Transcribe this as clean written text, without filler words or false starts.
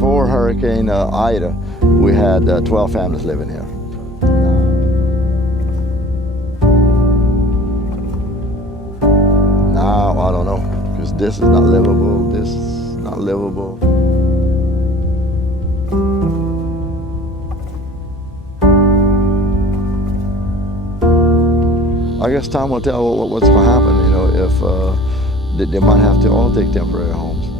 before Hurricane Ida, we had 12 families living here. Now, I don't know, because this is not livable, this is not livable. I guess time will tell what's going to happen, you know, if they might have to all take temporary homes.